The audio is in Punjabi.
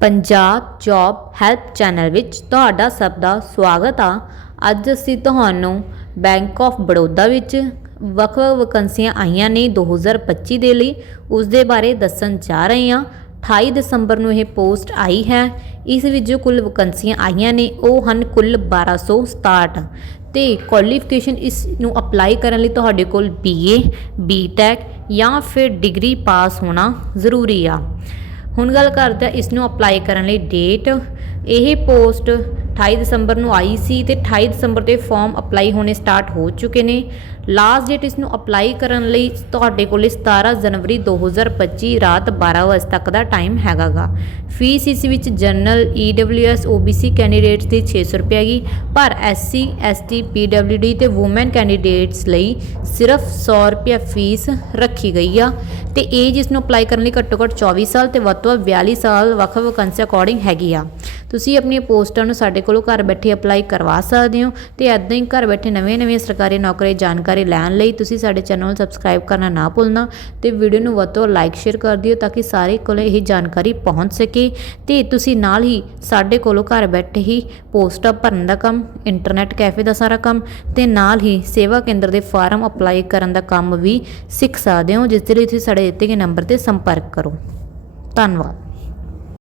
ਪੰਜਾਬ ਜੌਬ ਹੈਲਪ ਚੈਨਲ ਵਿੱਚ ਤੁਹਾਡਾ ਸਭ ਦਾ ਸਵਾਗਤ ਆ। ਅੱਜ ਅਸੀਂ ਤੁਹਾਨੂੰ ਬੈਂਕ ਆਫ ਬੜੌਦਾ ਵਿੱਚ ਵੱਖ-ਵੱਖ ਵੈਕੰਸੀਆਂ ਆਈਆਂ ਨੇ 2025 ਦੇ ਲਈ। ਉਸ ਦੇ ਬਾਰੇ ਦੱਸਣ ਜਾ ਰਹੇ ਹਾਂ। 28 ਦਸੰਬਰ ਨੂੰ ਇਹ ਪੋਸਟ ਆਈ ਹੈ। ਇਸ ਵਿੱਚ ਜੋ ਕੁੱਲ ਵੈਕੰਸੀਆਂ ਆਈਆਂ ਨੇ, ਉਹ ਹਨ ਕੁੱਲ 1267 ਤੇ ਕੁਆਲੀਫਿਕੇਸ਼ਨ ਇਸ ਨੂੰ ਅਪਲਾਈ ਕਰਨ ਲਈ ਤੁਹਾਡੇ ਕੋਲ BA BTech ਜਾਂ ਫਿਰ ਡਿਗਰੀ ਪਾਸ ਹੋਣਾ ਜ਼ਰੂਰੀ ਆ। ਹੁਣ ਗੱਲ ਕਰਦੇ ਹਾਂ ਇਸ ਨੂੰ ਅਪਲਾਈ ਕਰਨ ਲਈ ਡੇਟ ਇਹ ਪੋਸਟ 28 ਦਸੰਬਰ ਨੂੰ ਆਈ ਸੀ ਤੇ 28 ਦਸੰਬਰ ਤੇ ਫਾਰਮ ਅਪਲਾਈ ਹੋਣੇ ਸਟਾਰਟ ਹੋ ਚੁੱਕੇ ਨੇ। ਲਾਸਟ ਡੇਟ ਇਸ ਨੂੰ ਅਪਲਾਈ ਕਰਨ ਲਈ ਤੁਹਾਡੇ ਕੋਲ 17 ਜਨਵਰੀ 2025 ਰਾਤ 12 ਵਜੇ ਤੱਕ ਦਾ ਟਾਈਮ ਹੈਗਾਗਾ। ਫੀਸ ਇਸ ਵਿੱਚ ਜਨਰਲ EWS OBC ਕੈਂਡੀਡੇਟਸ ਦੀ 600 ਰੁਪਏ ਹੈਗੀ, ਪਰ SC ST PWD ਤੇ ਔਮਨ ਕੈਂਡੀਡੇਟਸ ਲਈ ਸਿਰਫ 100 ਰੁਪਏ ਫੀਸ ਰੱਖੀ ਗਈ ਆ। ਤੇ ਏਜ ਇਸ ਨੂੰ ਅਪਲਾਈ ਕਰਨ ਲਈ ਘੱਟੋ ਘੱਟ 24 ਸਾਲ ਤੇ ਵੱਧ ਤੋਂ ਵੱਧ 42 ਸਾਲ ਵੱਖ ਵੈਕੰਸੀ ਅਕੋਰਡਿੰਗ ਹੈਗੀ ਆ। ਤੁਸੀਂ ਆਪਣੀਆਂ ਪੋਸਟਾਂ ਨੂੰ ਸਾਡੇ ਕੋਲੋਂ ਘਰ ਬੈਠੇ ਅਪਲਾਈ ਕਰਵਾ ਸਕਦੇ ਹੋ ਤੇ ਐਦਾਂ ਹੀ ਘਰ ਬੈਠੇ ਨਵੇਂ-ਨਵੇਂ ਸਰਕਾਰੀ ਨੌਕਰੀ ਜਾਣਕਾਰੀ ਲੈਣ ਲਈ ਤੁਸੀਂ ਸਾਡੇ ਚੈਨਲ ਨੂੰ ਸਬਸਕ੍ਰਾਈਬ ਕਰਨਾ ਨਾ ਭੁੱਲਣਾ ਤੇ ਵੀਡੀਓ ਨੂੰ ਵੱਧ ਤੋਂ ਲਾਈਕ ਸ਼ੇਅਰ ਕਰ ਦਿਓ ਤਾਂ ਕਿ ਸਾਰੇ ਕੋਲ ਇਹ ਜਾਣਕਾਰੀ ਪਹੁੰਚ ਸਕੇ ਤੇ ਤੁਸੀਂ ਨਾਲ ਹੀ ਸਾਡੇ ਕੋਲੋਂ ਘਰ ਬੈਠੇ ਹੀ ਪੋਸਟਾਂ ਭਰਨ ਦਾ ਕੰਮ ਇੰਟਰਨੈਟ ਕੈਫੇ ਦਾ ਸਾਰਾ ਕੰਮ ਤੇ ਨਾਲ ਹੀ ਸੇਵਾ ਕੇਂਦਰ ਦੇ ਫਾਰਮ ਅਪਲਾਈ ਕਰਨ ਦਾ ਕੰਮ ਵੀ ਸਿੱਖ ਸਕਦੇ ਹੋ, ਜਿਸ ਦੇ ਲਈ ਤੁਸੀਂ ਸਾਡੇ ਦਿੱਤੇ ਗਏ ਨੰਬਰ ਤੇ ਸੰਪਰਕ ਕਰੋ। ਧੰਨਵਾਦ।